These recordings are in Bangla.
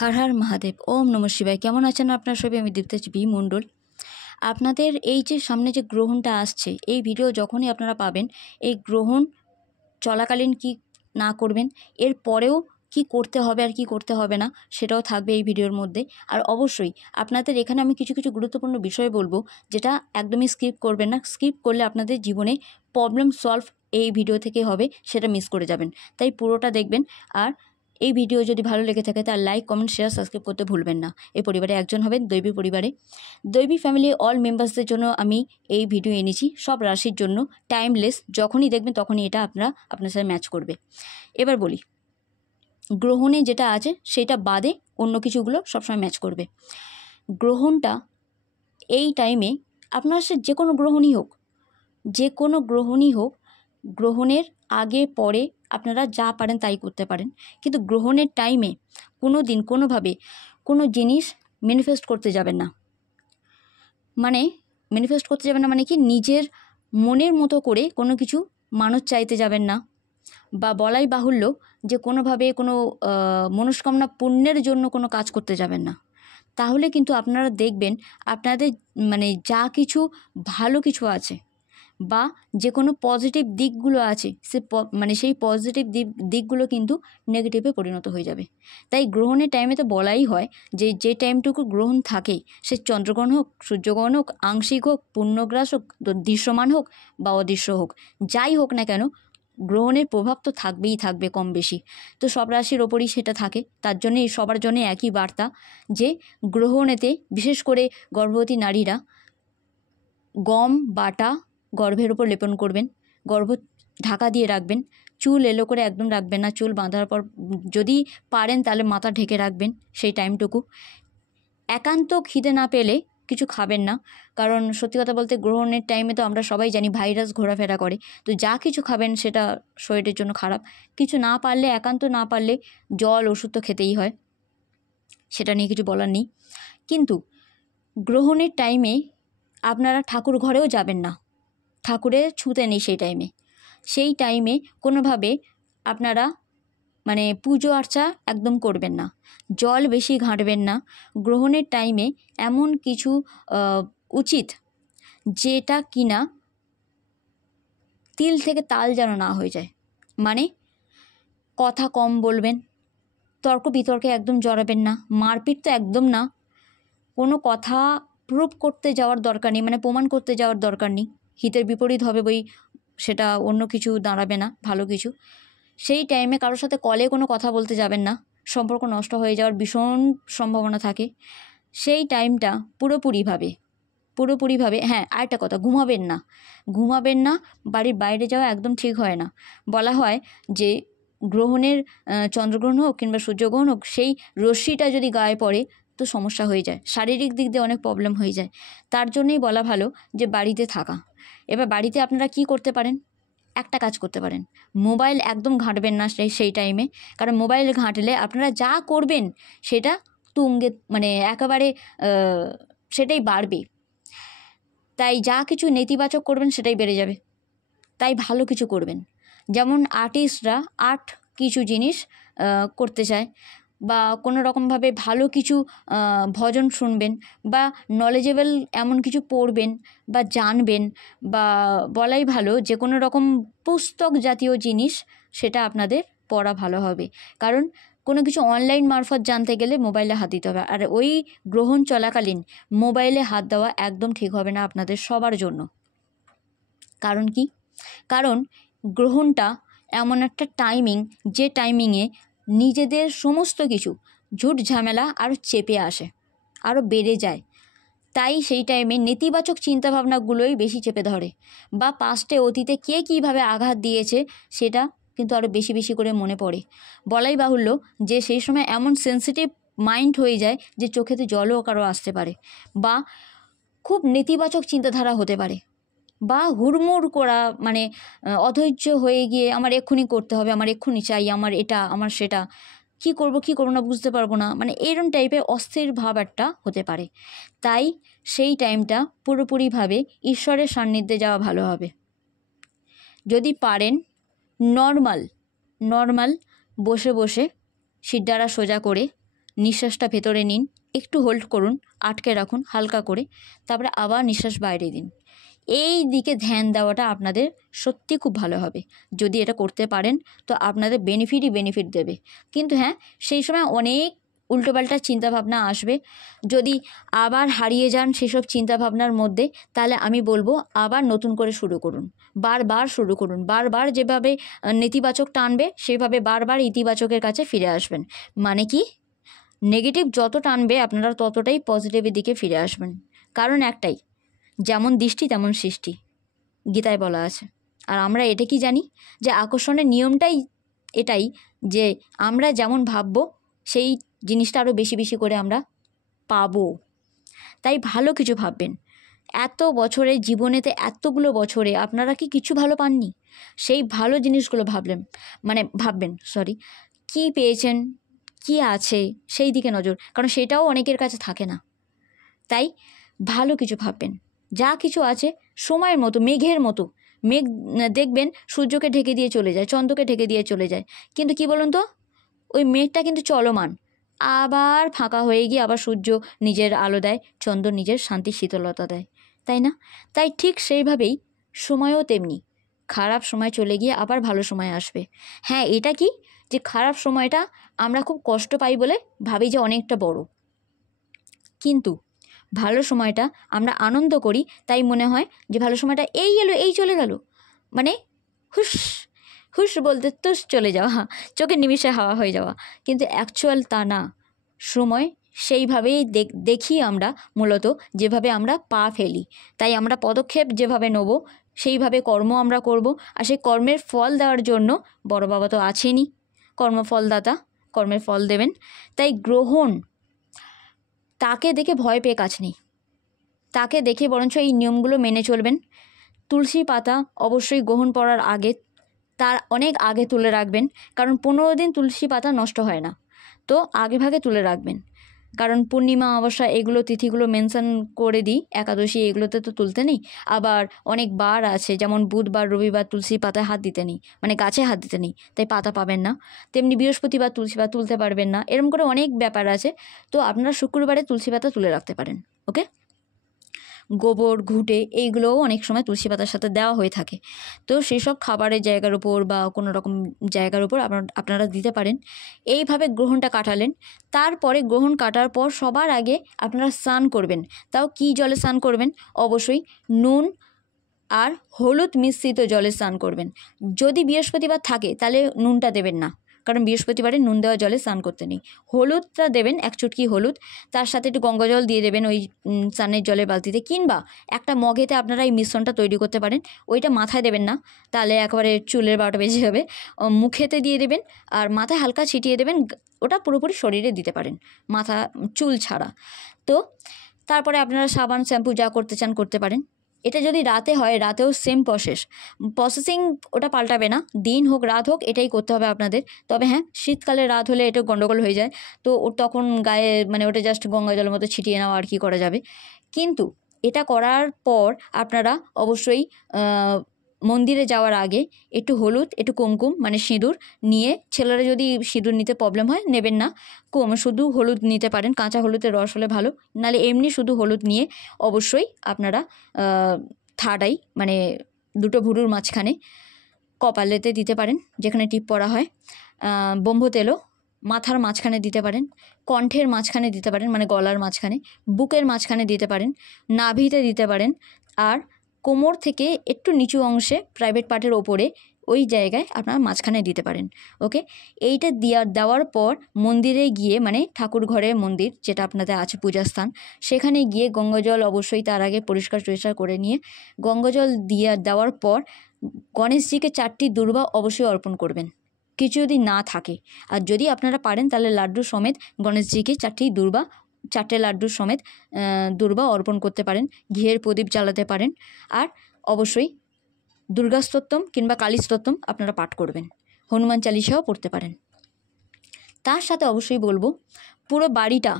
হর হর মহাদেব। ওম নম শিবায়। কেমন আছেন আপনারা সবাই? আমি দীপ্তেশ বি মণ্ডল। আপনাদের এই যে সামনে যে গ্রহণটা আসছে, এই ভিডিও যখনই আপনারা পাবেন, এই গ্রহণ চলাকালীন কি না করবেন, এর পরেও কি করতে হবে আর কি করতে হবে না, সেটাও থাকবে এই ভিডিওর মধ্যে। আর অবশ্যই আপনাদের এখানে আমি কিছু কিছু গুরুত্বপূর্ণ বিষয় বলবো, যেটা একদমই স্কিপ করবেন না। স্কিপ করলে আপনাদের জীবনে প্রবলেম সলভ এই ভিডিও থেকে হবে, সেটা মিস করে যাবেন। তাই পুরোটা দেখবেন। আর এই ভিডিও যদি ভালো লেগে থাকে তার লাইক, কমেন্ট, শেয়ার, সাবস্ক্রাইব করতে ভুলবেন না। এই পরিবারে একজন হবেন, দৈবী পরিবারে। দৈবী ফ্যামিলি অল মেম্বার্সদের জন্য আমি এই ভিডিও এনেছি, সব রাশির জন্য, টাইমলেস। যখনই দেখবেন তখনই এটা আপনার সাথে ম্যাচ করবে। এবার বলি, গ্রহণে যেটা আছে সেটা বাদে অন্য কিছুগুলো সবসময় ম্যাচ করবে। গ্রহণটা এই টাইমে আপনার সে যে কোনো গ্রহণই হোক, গ্রহণের আগে পরে আপনারা যা পারেন তাই করতে পারেন, কিন্তু গ্রহণের টাইমে কোনো দিন কোনোভাবে কোনো জিনিস ম্যানিফেস্ট করতে যাবেন না। মানে কি, নিজের মনের মতো করে কোনো কিছু মানত চাইতে যাবেন না, বা বলাই বাহুল্য যে কোনোভাবে কোনো মনস্কামনা পূর্ণের জন্য কোনো কাজ করতে যাবেন না। তাহলে কিন্তু আপনারা দেখবেন আপনাদের যা কিছু ভালো কিছু আছে বা যে কোনো পজিটিভ দিকগুলো আছে, সেই পজিটিভ দিকগুলো কিন্তু নেগেটিভে পরিণত হয়ে যাবে। তাই গ্রহণের টাইমে তো বলাই হয় যে টাইমটুকু গ্রহণ থাকে, সে চন্দ্রগ্রহণ হোক, সূর্যগ্রহণ হোক, আংশিক হোক, পূর্ণগ্রাস হোক, দৃশ্যমান হোক বা অদৃশ্য হোক, যাই হোক না কেন, গ্রহণের প্রভাব তো থাকবেই থাকবে কম বেশি। তো সব রাশির ওপরই সেটা থাকে। তার জন্যই সবার জন্য একই বার্তা, যে গ্রহণেতে বিশেষ করে গর্ভবতী নারীরা গম বাটা গর্ভের ওপর লেপন করবেন, গর্ভ ঢাকা দিয়ে রাখবেন, চুল এলো করে একদম রাখবেন না। চুল বাঁধার পর যদি পারেন তাহলে মাথা ঢেকে রাখবেন সেই টাইমটুকু। একান্ত খিদে না পেলে কিছু খাবেন না, কারণ সত্যি কথা বলতে গ্রহণের টাইমে তো আমরা সবাই জানি ভাইরাস ঘোরাফেরা করে। তো যা কিছু খাবেন সেটা শরীরের জন্য খারাপ। কিছু না পারলে, একান্ত না পারলে জল ওষুধ তো খেতেই হয়, সেটা নিয়ে কিছু বলার নেই। কিন্তু গ্রহণের টাইমে আপনারা ঠাকুর ঘরেও যাবেন না, ঠাকুরের ছুঁতে নেই সেই টাইমে কোনোভাবে আপনারা পুজো আর্চা একদম করবেন না, জল বেশি ঘাঁটবেন না। গ্রহণের টাইমে এমন কিছু উচিত যেটা কিনা তিল থেকে তাল যেন না হয়ে যায়। কথা কম বলবেন, তর্ক বিতর্কে একদম জড়াবেন না, মারপিট তো একদম না, কোনো কথা প্রুভ করতে যাওয়ার দরকার নেই, প্রমাণ করতে যাওয়ার দরকার নেই। হিতের বিপরীত হবে সেটা অন্য কিছু দাঁড়াবে না ভালো কিছু। সেই টাইমে কারোর সাথে কলে কোনো কথা বলতে যাবেন না, সম্পর্ক নষ্ট হয়ে যাওয়ার ভীষণ সম্ভাবনা থাকে। সেই টাইমটা পুরোপুরিভাবে হ্যাঁ, আরেকটা কথা, ঘুমাবেন না। বাড়ির বাইরে যাওয়া একদম ঠিক হয় না। বলা হয় যে গ্রহণের চন্দ্রগ্রহণ হোক কিংবা সূর্যগ্রহণ হোক, সেই রশ্মিটা যদি গায়ে পড়ে তো সমস্যা হয়ে যায়, শারীরিক দিক দিয়ে অনেক প্রবলেম হয়ে যায়। তার জন্যই বলা ভালো যে বাড়িতে থাকা। এবার বাড়িতে আপনারা কি করতে পারেন? একটা কাজ করতে পারেন, মোবাইল একদম ঘাঁটবেন না সেই টাইমে। কারণ মোবাইল ঘাঁটলে আপনারা যা করবেন সেটা তুঙ্গে একেবারে সেটাই বাড়বে। তাই যা কিছু নেতিবাচক করবেন সেটাই বেড়ে যাবে। তাই ভালো কিছু করবেন। যেমন আর্টিস্টরা আর্ট কিছু জিনিস করতে চায়, বা কোনো রকমভাবে ভালো কিছু ভজন শুনবেন, বা নলেজেবল এমন কিছু পড়বেন বা জানবেন, বা বলাই ভালো যে কোনো রকম পুস্তক জাতীয় জিনিস সেটা আপনাদের পড়া ভালো হবে। কারণ কোনো কিছু অনলাইন মারফত জানতে গেলে মোবাইলে হাত দিতে হবে, আর ওই গ্রহণ চলাকালীন মোবাইলে হাত দেওয়া একদম ঠিক হবে না আপনাদের সবার জন্য। কারণ কি? কারণ গ্রহণটা এমন একটা টাইমিং, যে টাইমিংয়ে নিজেদের সমস্ত কিছু ঝুট ঝামেলা আরও চেপে আসে, আরও বেড়ে যায়। তাই সেই টাইমে নেতিবাচক চিন্তাভাবনাগুলোই বেশি চেপে ধরে, বা পাস্টে অতীতে কে কীভাবে আঘাত দিয়েছে সেটা কিন্তু আরও বেশি বেশি করে মনে পড়ে। বলাই বাহুল্য যে সেই সময় এমন সেন্সিটিভ মাইন্ড হয়ে যায় যে চোখেতে জলও কারো আসতে পারে, বা খুব নেতিবাচক চিন্তাধারা হতে পারে, বা হুড়মুড় করা, অধৈর্য হয়ে গিয়ে আমার এক্ষুনি করতে হবে, আমার এক্ষুনি চাই, আমার এটা, আমার সেটা, কি করব না বুঝতে পারবো না, এরম টাইপের অস্থির ভাব একটা হতে পারে। তাই সেই টাইমটা পুরোপুরিভাবে ঈশ্বরের সান্নিধ্যে যাওয়া ভালো হবে। যদি পারেন নর্মাল বসে শিরদাঁড়া সোজা করে নিঃশ্বাসটা ভেতরে নিন, একটু হোল্ড করুন, আটকে রাখুন হালকা করে, তারপরে আবার নিঃশ্বাস বাইরে দিন। এই দিকে ধ্যান দেওয়াটা আপনাদের সত্যি খুব ভালো হবে। যদি এটা করতে পারেন তো আপনাদের বেনিফিট দেবে। কিন্তু হ্যাঁ, সেই সময় অনেক উল্টোপাল্টা চিন্তাভাবনা আসবে। যদি আবার হারিয়ে যান সেসব চিন্তাভাবনার মধ্যে, তাহলে আমি বলবো আবার নতুন করে শুরু করুন, বারবার শুরু করুন। বারবার যেভাবে নেতিবাচক টানবে সেভাবে বারবার ইতিবাচকের কাছে ফিরে আসবেন। মানে কি, নেগেটিভ যত টানবে আপনারা ততটাই পজিটিভের দিকে ফিরে আসবেন। কারণ একটাই, যেমন দৃষ্টি তেমন সৃষ্টি, গীতায় বলা আছে। আর আমরা এটা কি জানি, যে আকর্ষণের নিয়মটাই এটাই, যে আমরা যেমন ভাববো সেই জিনিসটা আরও বেশি বেশি করে আমরা পাবো। তাই ভালো কিছু ভাববেন। এত বছরে জীবনেতে, এতগুলো বছরে আপনারা কি কিছু ভালো পাননি? সেই ভালো জিনিসগুলো ভাববেন কি পেয়েছেন, কি আছে সেই দিকে নজর, কারণ সেটাও অনেকের কাছে থাকে না। তাই ভালো কিছু ভাববেন। যা কিছু আছে সময়ের মতো, মেঘের মতো। মেঘ দেখবেন সূর্যকে ঢেকে দিয়ে চলে যায়, চন্দ্রকে ঢেকে দিয়ে চলে যায়, কিন্তু কি বলুন তো, ওই মেঘটা কিন্তু চলমান, আবার ফাঁকা হয়ে গিয়ে আবার সূর্য নিজের আলো দেয়, চন্দ্র নিজের শান্তি শীতলতা দেয়, তাই না? তাই ঠিক সেইভাবেই সময়ও তেমনি, খারাপ সময় চলে গিয়ে আবার ভালো সময় আসবে। হ্যাঁ, এটা কি, যে খারাপ সময়টা আমরা খুব কষ্ট পাই বলে ভাবি যে অনেকটা বড়, কিন্তু ভালো সময়টা আমরা আনন্দ করি, তাই মনে হয় যে ভালো সময়টা এই এলো, এই চলে গেল, মানে হুস হুস বলতে তুস চলে যাওয়া, চোখের নিমিষে হাওয়া হয়ে যাওয়া। কিন্তু অ্যাকচুয়াল তা না। সময় সেইভাবেই দেখি আমরা, মূলত যেভাবে আমরা পা ফেলি। তাই আমরা পদক্ষেপ যেভাবে নেব সেইভাবে কর্ম আমরা করব, আর সেই কর্মের ফল দেওয়ার জন্য বড় বাবা তো আছেনই, কর্মফলদাতা, কর্মের ফল দেবেন। তাই গ্রহণ, তাকে দেখে ভয় পেয়ে কাজ নেই, তাকে দেখে বরঞ্চ এই নিয়মগুলো মেনে চলবেন। তুলসী পাতা অবশ্যই গ্রহণ করার আগে, তার অনেক আগে তুলে রাখবেন, কারণ 15 দিন তুলসী পাতা নষ্ট হয় না, তো আগে ভাগে তুলে রাখবেন। কারণ পূর্ণিমা, অমাবস্যা এগুলো তিথিগুলো মেনশন করে দিই, একাদশী এগুলোতে তো তুলতে নেই। আবার অনেক বার আছে, যেমন বুধবার, রবিবার তুলসী পাতায় হাত দিতে নেই, মানে গাছে হাত দিতে নেই, তাই পাতা পাবেন না। তেমনি বৃহস্পতিবার তুলসী পাতা তুলতে পারবেন না, এরকম করে অনেক ব্যাপার আছে। তো আপনারা শুক্রবারে তুলসী পাতা তুলে রাখতে পারেন। ওকে, গোবর, ঘুঁটে এইগুলোও অনেক সময় তুলসী পাতার সাথে দেওয়া হয়ে থাকে, তো সেসব খাবারের জায়গার উপর বা কোনো রকম জায়গার উপর আপনারা দিতে পারেন। এইভাবে গ্রহণটা কাটালেন। তারপরে গ্রহণ কাটার পর সবার আগে আপনারা স্নান করবেন। তাও কি জলে স্নান করবেন? অবশ্যই নুন আর হলুদ মিশ্রিত জলে স্নান করবেন। যদি বৃহস্পতিবার থাকে তাহলে নুনটা দেবেন না, কারণ বৃহস্পতিবারে নুন দেওয়া জলে স্নান করতে নেই। হলুদটা দেবেন, 1 চুটকি হলুদ, তার সাথে একটু গঙ্গা জল দিয়ে দেবেন ওই স্নানের জলের বালতিতে, কিংবা একটা মগেতে আপনারা এই মিশ্রণটা তৈরি করতে পারেন। ওইটা মাথায় দেবেন না, তাহলে একেবারে চুলের 12টা বেজে যাবে। মুখেতে দিয়ে দেবেন আর মাথায় হালকা ছিটিয়ে দেবেন, ওটা পুরোপুরি শরীরে দিতে পারেন, মাথা চুল ছাড়া। তো তারপরে আপনারা সাবান, শ্যাম্পু যা করতে চান করতে পারেন। এটা যদি রাতে হয়, রাতেও সেম প্রসেসিং, ওটা পাল্টাবে না, দিন হোক রাত হোক এটাই করতে হবে আপনাদের। তবে হ্যাঁ, শীতকালে রাত হলে এটা গন্ডগোল হয়ে যায়, তো তখন গায়ে ওটা জাস্ট গঙ্গা জলের মতো ছিটিয়ে নেওয়া আর কি করা যাবে। কিন্তু এটা করার পর আপনারা অবশ্যই মন্দিরে যাওয়ার আগে একটু হলুদ, একটু কুমকুম সিঁদুর নিয়ে, ছেলেরা যদি সিঁদুর নিতে প্রবলেম হয় নেবেন না, শুধু হলুদ নিতে পারেন, কাঁচা হলুদের রস হলে ভালো, নাহলে এমনি শুধু হলুদ নিয়ে অবশ্যই আপনারা থার্ড আই দুটো ভুরুর মাঝখানে, কপালেতে দিতে পারেন যেখানে টিপ পরা হয়, ব্রহ্ম তেলও মাথার মাঝখানে দিতে পারেন, কণ্ঠের মাঝখানে দিতে পারেন, গলার মাঝখানে, বুকের মাঝখানে দিতে পারেন, নাভিতে দিতে পারেন, আর কোমর থেকে একটু নিচু অংশে প্রাইভেট পার্টের ওপরে ওই জায়গায় আপনারা মাঝখানে দিতে পারেন। ওকে, এইটা দেওয়ার পর মন্দিরে গিয়ে, ঠাকুর ঘরে মন্দির যেটা আপনাদের আছে পূজাস্থান, সেখানে গিয়ে গঙ্গাজল অবশ্যই তার আগে পরিষ্কার করে নিয়ে গঙ্গাজল দেওয়ার পর গণেশজিকে 4টি দূর্বা অবশ্যই অর্পণ করবেন, কিছু যদি না থাকে। আর যদি আপনারা পারেন তাহলে লাড্ডু সমেত গণেশজিকে 4টে লাড্ডুর সমেত দূর্বা অর্পণ করতে পারেন, ঘিয়ের প্রদীপ জ্বালাতে পারেন। আর অবশ্যই দুর্গা স্তোত্রম কিংবা কালী স্তোত্রম আপনারা পাঠ করবেন, হনুমান চালিসাও পড়তে পারেন। তার সাথে অবশ্যই বলবো, পুরো বাড়িটা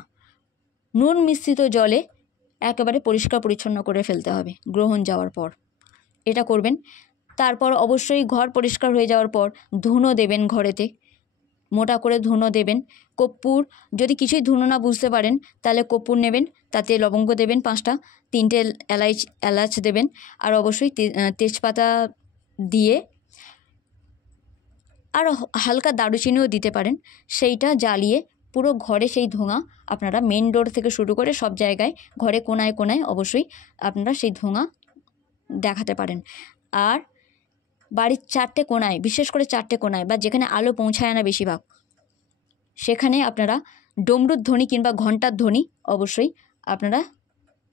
নুন মিশ্রিত জলে একেবারে পরিষ্কার পরিচ্ছন্ন করে ফেলতে হবে গ্রহণ যাওয়ার পর, এটা করবেন। তারপর অবশ্যই ঘর পরিষ্কার হয়ে যাওয়ার পর ধুনো দেবেন ঘরেতে, মোটা করে ধুনো দেবেন। কর্পূর, যদি কিছুই ধুনো না বুঝতে পারেন তাহলে কর্পূর নেবেন, তাতে লবঙ্গ দেবেন 5টা, 3টে এলাচ দেবেন, আর অবশ্যই তেজপাতা দিয়ে আর হালকা দারুচিনিও দিতে পারেন। সেইটা জ্বালিয়ে পুরো ঘরে সেই ধোঁয়া আপনারা মেন ডোর থেকে শুরু করে সব জায়গায় ঘরে কোনায় কোনায় অবশ্যই আপনারা সেই ধোঁয়া দেখাতে পারেন। আর বাড়ির 4টে কোনায়, বিশেষ করে 4টে কোনায় বা যেখানে আলো পৌঁছায় না বেশিরভাগ, সেখানে আপনারা ডমরুর ধ্বনি কিংবা ঘণ্টার ধ্বনি অবশ্যই আপনারা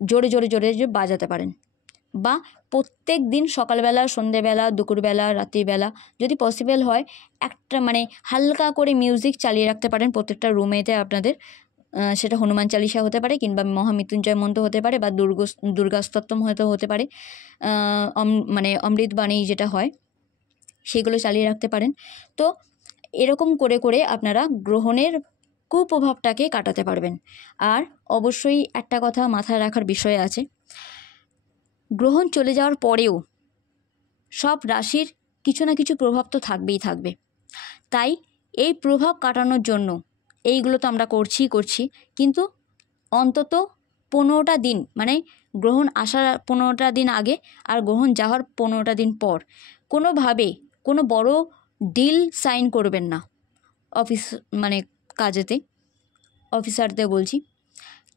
জোরে জোরে জোরে জোরে বাজাতে পারেন। বা প্রত্যেক দিন সকালবেলা, সন্ধেবেলা, দুপুরবেলা, রাত্রিবেলা যদি পসিবল হয় একটা মানে হালকা করে মিউজিক চালিয়ে রাখতে পারেন প্রত্যেকটা রুমেতে আপনাদের। সেটা হনুমান চালিসা হতে পারে কিংবা মহামৃত্যুঞ্জয় মন্ত্র হতে পারে বা দুর্গা স্তোত্রম হয়তো হতে পারে, মানে অমৃতবাণী যেটা হয় সেগুলো চালিয়ে রাখতে পারেন। তো এরকম করে করে আপনারা গ্রহণের কুপ্রভাবটাকে কাটাতে পারবেন। আর অবশ্যই একটা কথা মাথায় রাখার বিষয় আছে, গ্রহণ চলে যাওয়ার পরেও সব রাশির কিছু না কিছু প্রভাব তো থাকবেই থাকবে। তাই এই প্রভাব কাটানোর জন্য এইগুলো তো আমরা করছি, কিন্তু অন্তত 15টা দিন, মানে গ্রহণ আসার 15টা দিন আগে আর গ্রহণ যাওয়ার 15টা দিন পর কোনোভাবে কোনো বড় ডিল সাইন করবেন না অফিস, মানে কাজেতে, অফিসারদের বলছি,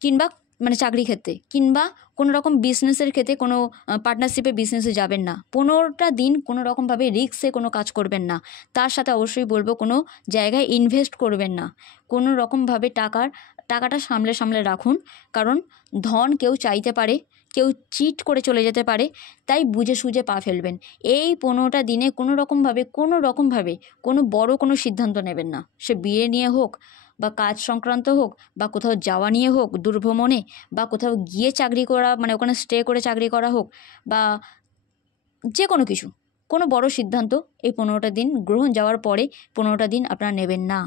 কিংবা মানে চাকরি ক্ষেত্রে, কিংবা কোনো রকম বিজনেসের ক্ষেত্রে কোনো পার্টনারশিপে বিজনেসে যাবেন না। 15টা দিন কোনো রকমভাবে রিস্কে কোনো কাজ করবেন না। তার সাথে অবশ্যই বলবো কোনো জায়গায় ইনভেস্ট করবেন না। কোনো রকমভাবে টাকাটা সামলে সামলে রাখুন, কারণ ধন কেউ চাইতে পারে, কেউ চিট করে চলে যেতে পারে, তাই বুঝে সুঝে পা ফেলবেন। এই 15টা দিনে কোনো রকমভাবে কোনো বড় কোনো সিদ্ধান্ত নেবেন না, সে বিয়ে নিয়ে হোক বা কাজ সংক্রান্ত হোক বা কোথাও যাওয়া নিয়ে হোক দূরভ্রমণে, বা কোথাও গিয়ে চাকরি করা, মানে ওখানে স্টে করে চাকরি করা হোক, বা যে কোনো কিছু, কোনো বড় সিদ্ধান্ত এই 15টা দিন, গ্রহণ যাওয়ার পরে 15টা দিন আপনারা নেবেন না।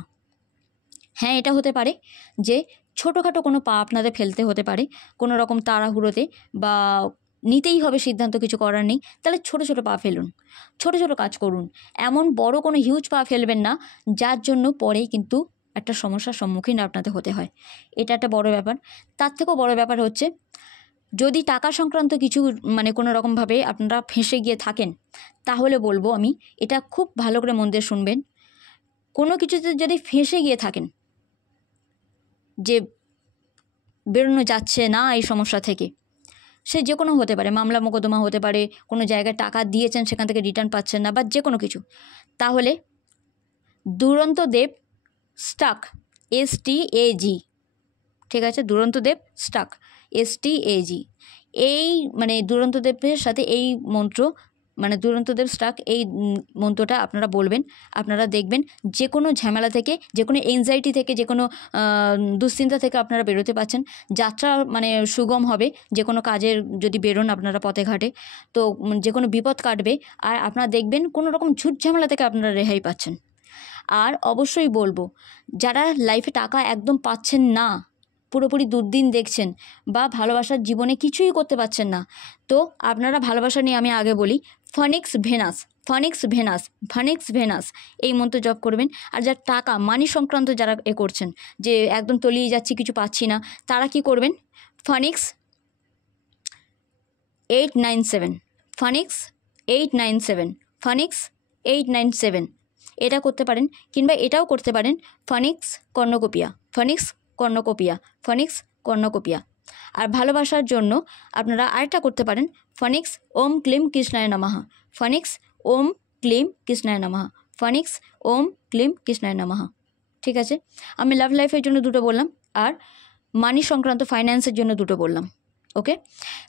হ্যাঁ, এটা হতে পারে যে ছোটোখাটো কোনো পা আপনাদের ফেলতে হতে পারে কোনো রকম তাড়াহুড়োতে, বা নিতেই হবে সিদ্ধান্ত, কিছু করার নেই, তাহলে ছোটো ছোটো পা ফেলুন, ছোটো ছোটো কাজ করুন। এমন বড় কোনো হিউজ পা ফেলবেন না যার জন্য পরেই কিন্তু একটা সমস্যার সম্মুখীন আপনাদের হতে হয়। এটা একটা বড় ব্যাপার। তার থেকেও বড় ব্যাপার হচ্ছে, যদি টাকা সংক্রান্ত কিছু মানে কোনো রকমভাবে আপনারা ফেঁসে গিয়ে থাকেন, তাহলে বলবো আমি, এটা খুব ভালো করে মন দিয়ে শুনবেন। কোনো কিছুতে যদি ফেঁসে গিয়ে থাকেন, যে বেরোনো যাচ্ছে না এই সমস্যা থেকে, সে যে কোনো হতে পারে, মামলা মোকদ্দমা হতে পারে, কোনো জায়গায় টাকা দিয়েছেন সেখান থেকে রিটার্ন পাচ্ছেন না, বা যে কোনো কিছু, তাহলে দুরন্ত দেব স্টাক, STAG, ঠিক আছে, দুরন্ত দেব স্টাক, STAG, এই মানে দুরন্ত দেবের সাথে এই মন্ত্র, মানে দুরন্ত দেব স্টাক, এই মন্ত্রটা আপনারা বলবেন। আপনারা দেখবেন যে কোনো ঝামেলা থেকে, যে কোনো এনজাইটি থেকে, যে কোনো দুশ্চিন্তা থেকে আপনারা বেরোতে পারছেন। যাত্রা মানে সুগম হবে, যে কোনো কাজের যদি বেরোন আপনারা পথে ঘাটে, তো যে কোনো বিপদ কাটবে, আর আপনারা দেখবেন কোনো রকম ঝুট ঝামেলা থেকে আপনারা রেহাই পাচ্ছেন। আর অবশ্যই বলবো, যারা লাইফে টাকা একদম পাচ্ছেন না, পুরোপুরি দুর্দিন দেখছেন, বা ভালোবাসার জীবনে কিছুই করতে পারছেন না, তো আপনারা ভালোবাসা নিয়ে আমি আগে বলি, ফনিক্স ভেনাস এই মন্ত্র জপ করবেন। আর যার টাকা মানি সংক্রান্ত যারা করছেন, যে একদম তলিয়ে যাচ্ছি, কিছু পাচ্ছি না, তারা কি করবেন, ফনিক্স 897 এটা করতে পারেন, কিংবা এটাও করতে পারেন, ফনিক্স কর্ণকোপিয়া। আর ভালোবাসার জন্য আপনারা আরেকটা করতে পারেন, ফনিক্স ওম ক্লিম কৃষ্ণায় নমঃ। ঠিক আছে, আমি লাভ লাইফের জন্য দুটো বললাম, আর মানি সংক্রান্ত ফাইন্যান্সের জন্য দুটো বললাম। ওকে,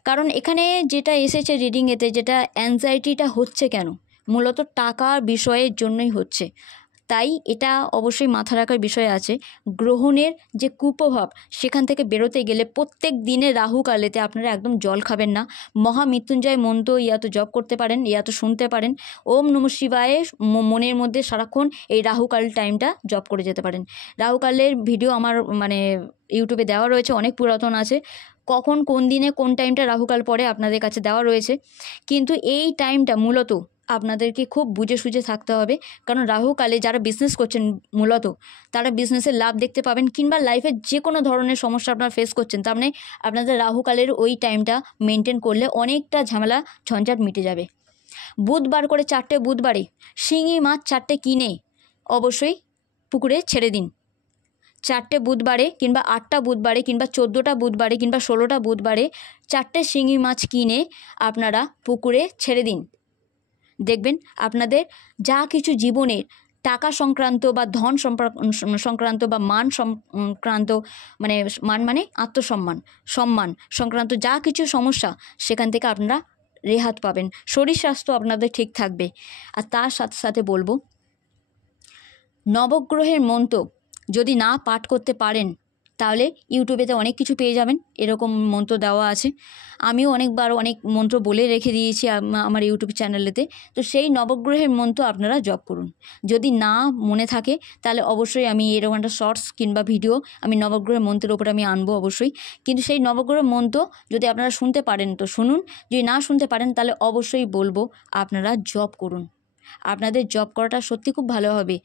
কারণ এখানে যেটা এসেছে রিডিংয়েতে, যেটা অ্যাংজাইটিটা হচ্ছে কেন, মূলত টাকার বিষয়ের জন্যই হচ্ছে। তাই এটা অবশ্যই মাথা রাখার বিষয় আছে। গ্রহণের যে কুপ্রভাব, সেখান থেকে বেরোতে গেলে প্রত্যেক দিনে রাহুকালেতে আপনারা একদম জল খাবেন না। মহামৃত্যুঞ্জয় মন্ত্র ইয়া তো জপ করতে পারেন, ইয়া তো শুনতে পারেন, ওম নমঃ শিবায় মনের মধ্যে সারাক্ষণ এই রাহুকাল টাইমটা জপ করে যেতে পারেন। রাহুকালের ভিডিও আমার মানে ইউটিউবে দেওয়া রয়েছে, অনেক পুরাতন আছে, কখন কোন দিনে কোন টাইমটা রাহুকাল পড়ে আপনাদের কাছে দেওয়া রয়েছে। কিন্তু এই টাইমটা মূলত আপনাদেরকে খুব বুঝে সুঝে থাকতে হবে, কারণ রাহুকালে যারা বিজনেস করছেন মূলত তারা বিজনেসের লাভ দেখতে পাবেন, কিংবা লাইফের যে কোনো ধরনের সমস্যা আপনারা ফেস করছেন, তার মানে আপনাদের রাহুকালের ওই টাইমটা মেনটেন করলে অনেকটা ঝামেলা ঝঞ্ঝাট মিটে যাবে। বুধবার করে 4টে বুধবারে শিঙি মাছ 4টে কিনে অবশ্যই পুকুরে ছেড়ে দিন। 4টে বুধবারে কিংবা 8টা বুধবারে কিংবা 14টা বুধবারে কিংবা 16টা বুধবারে 4টে শিঙি মাছ কিনে আপনারা পুকুরে ছেড়ে দিন। দেখবেন আপনাদের যা কিছু জীবনের টাকা সংক্রান্ত বা ধন সংক্রান্ত বা মান সংক্রান্ত, মান মানে আত্মসম্মান, সম্মান সংক্রান্ত যা কিছু সমস্যা সেখান থেকে আপনারা রেহাত পাবেন। শরীর স্বাস্থ্য আপনাদের ঠিক থাকবে। আর তার সাথে সাথে বলবো, নবগ্রহের মন্ত্র যদি না পাঠ করতে পারেন তাহলে ইউটিউবেতে অনেক কিছু পেয়ে যাবেন, এরকম মন্ত্র দেওয়া আছে। আমিও অনেকবার অনেক মন্ত্র বলে রেখে দিয়েছি আমার ইউটিউব চ্যানেলেতে। তো সেই নবগ্রহের মন্ত্র আপনারা জপ করুন। যদি না মনে থাকে তাহলে অবশ্যই আমি এরকম একটা শর্টস কিংবা ভিডিও আমি নবগ্রহের মন্ত্রের ওপরে আমি আনবো অবশ্যই। কিন্তু সেই নবগ্রহের মন্ত্র যদি আপনারা শুনতে পারেন তো শুনুন, যদি না শুনতে পারেন তাহলে অবশ্যই বলবো আপনারা জপ করুন। আপনাদের জপ করাটা সত্যি খুব ভালো হবে,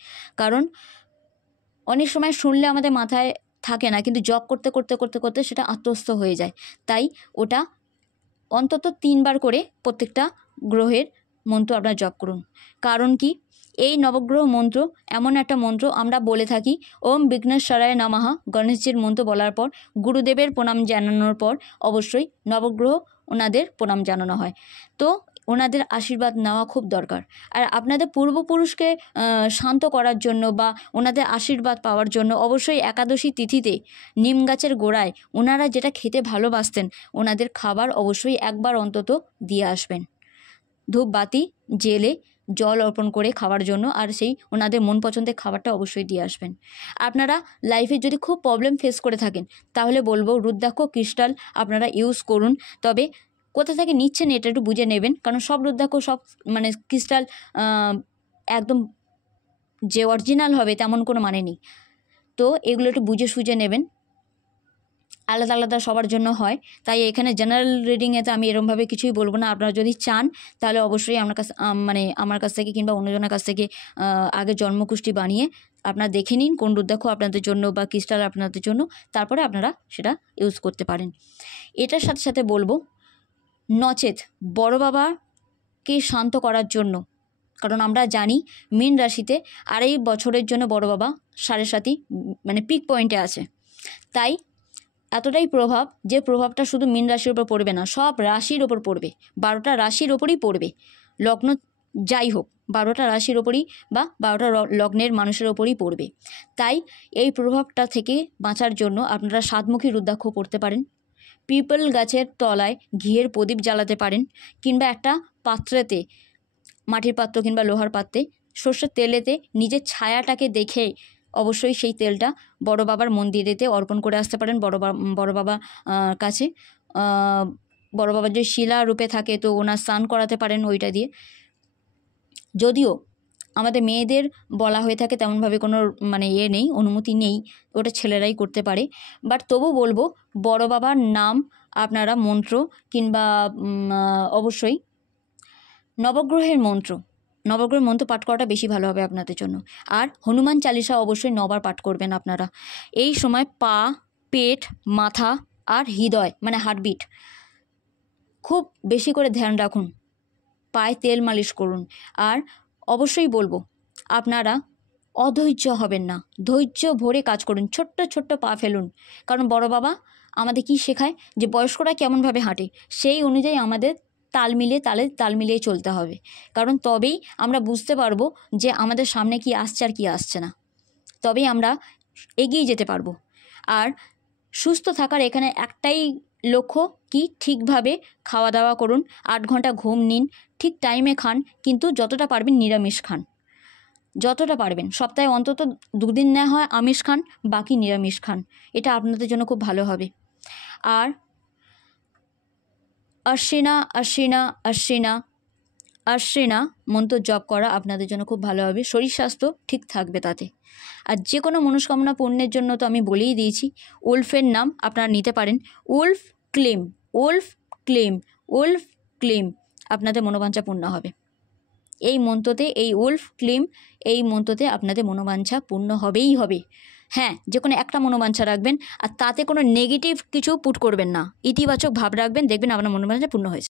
কারণ অনেক সময় শুনলে আমাদের মাথায় থাকে না, কিন্তু জপ করতে করতে করতে করতে সেটা আত্মস্থ হয়ে যায়। তাই ওটা অন্তত 3বার করে প্রত্যেকটা গ্রহের মন্ত্র আপনারা জপ করুন। কারণ কি, এই নবগ্রহ মন্ত্র এমন একটা মন্ত্র আমরা বলে থাকি, ওম বিঘ্নেশ্বরায় নমঃ, গণেশজির মন্ত্র বলার পর গুরুদেবের প্রণাম জানানোর পর অবশ্যই নবগ্রহ ওনাদের প্রণাম জানানো হয়। তো ওনাদের আশীর্বাদ নেওয়া খুব দরকার। আর আপনাদের পূর্বপুরুষকে শান্ত করার জন্য বা ওনাদের আশীর্বাদ পাওয়ার জন্য অবশ্যই একাদশী তিথিতে নিম গাছের গোড়ায় ওনারা যেটা খেতে ভালোবাসতেন ওনাদের খাবার অবশ্যই একবার অন্তত দিয়ে আসবেন। ধূপবাতি জেলে জল অর্পণ করে খাওয়ার জন্য, আর সেই ওনাদের মন পছন্দের খাবারটা অবশ্যই দিয়ে আসবেন। আপনারা লাইফে যদি খুব প্রবলেম ফেস করে থাকেন তাহলে বলবো রুদ্রাক্ষ ক্রিস্টাল আপনারা ইউজ করুন। তবে কোথা থেকে নিচ্ছেন এটা একটু বুঝে নেবেন, কারণ সব রুদ্রাক্ষ সব ক্রিস্টাল একদম যে অরিজিনাল হবে তেমন কোনো মানে নেই। তো এগুলো একটু বুঝে সুঝে নেবেন, আলাদা আলাদা সবার জন্য হয়। তাই এখানে জেনারেল রিডিংয়েতে আমি এরমভাবে কিছুই বলবো না। আপনারা যদি চান তাহলে অবশ্যই আমার কাছ থেকে কিংবা অন্যজনের কাছ থেকে আগে জন্মকুষ্টি বানিয়ে আপনারা দেখে নিন কোন রুদ্রাক্ষ আপনাদের জন্য বা ক্রিস্টাল আপনাদের জন্য, তারপরে আপনারা সেটা ইউজ করতে পারেন। এটার সাথে সাথে বলবো, নচেত বড় বাবাকে শান্ত করার জন্য, কারণ আমরা জানি মীন রাশিতে 2.5 বছরের জন্য বড় বাবা 7.5 পিক পয়েন্টে আছে। তাই এতটাই প্রভাব, যে প্রভাবটা শুধু মীন রাশির ওপর পড়বে না, সব রাশির ওপর পড়বে, 12টা রাশির ওপরই পড়বে। লগ্ন যাই হোক 12টা রাশির ওপরই বা 12টা লগ্নের মানুষের ওপরই পড়বে। তাই এই প্রভাবটা থেকে বাঁচার জন্য আপনারা 7মুখী রুদ্রাক্ষ পড়তে পারেন, পিপল গাছের তলায় ঘিয়ের প্রদীপ জ্বালাতে পারেন, কিংবা একটা পাত্রেতে, মাটির পাত্র কিংবা লোহার পাত্রে সর্ষের তেলেতে নিজের ছায়াটাকে দেখে অবশ্যই সেই তেলটা বড় বাবার মন্দিরেতে অর্পণ করে আসতে পারেন। বড় বাবা কাছে বড় বাবার যদি শিলা রূপে থাকে তো ওনার স্নান করাতে পারেন ওইটা দিয়ে। যদিও আমাদের মেয়েদের বলা হয়ে থাকে তেমনভাবে কোনো নেই, অনুমতি নেই, ওটা ছেলেরাই করতে পারে। বাট তবু বলবো বড় বাবার নাম আপনারা মন্ত্র কিংবা অবশ্যই নবগ্রহের মন্ত্র পাঠ করাটা বেশি ভালো হবে আপনাদের জন্য। আর হনুমান চালিসা অবশ্যই 9বার পাঠ করবেন আপনারা। এই সময় পা, পেট, মাথা আর হৃদয় হার্টবিট খুব বেশি করে ধ্যান রাখুন, পায়ে তেল মালিশ করুন। আর অবশ্যই বলবো আপনারা অধৈর্য হবেন না, ধৈর্য ভরে কাজ করুন, ছোট্ট ছোট্ট পা ফেলুন। কারণ বড় বাবা আমাদের কি শেখায় যে বয়স্করা কেমনভাবে হাঁটে সেই অনুযায়ী আমাদের তাল মিলিয়ে চলতে হবে। কারণ তবেই আমরা বুঝতে পারবো যে আমাদের সামনে কি আসছে আর কি আসছে না, তবেই আমরা এগিয়ে যেতে পারবো। আর সুস্থ থাকার এখানে একটাই লক্ষ্য, কি ঠিকভাবে খাওয়া দাওয়া করুন, 8 ঘন্টা ঘুম নিন, ঠিক টাইমে খান, কিন্তু যতটা পারবেন নিরামিষ খান, যতটা পারবেন। সপ্তাহে অন্তত 2 দিন না হয় আমিষ খান, বাকি নিরামিষ খান, এটা আপনাদের জন্য খুব ভালো হবে। আর আশ্বিনা মন্ত্র জপ করা আপনাদের জন্য খুব ভালো হবে, শরীর স্বাস্থ্য ঠিক থাকবে তাতে। আর যে কোনো মনস্কামনা পূর্ণের জন্য তো আমি বলেই দিয়েছি, উলফের নাম আপনারা নিতে পারেন। উলফ ক্লিম আপনাদের মনোবাঞ্ছা পূর্ণ হবে। এই মন্ত্রতে, এই উলফ ক্লিম এই মন্ত্রতে আপনাদের মনোবাঞ্ছা পূর্ণ হবেই হবে। হ্যাঁ, যে কোনো একটা মনোবাঞ্ছা রাখবেন আর তাতে কোনো নেগেটিভ কিছু পুট করবেন না, ইতিবাচক ভাব রাখবেন, দেখবেন আপনার মনোবাঞ্ছা পূর্ণ হয়েছে।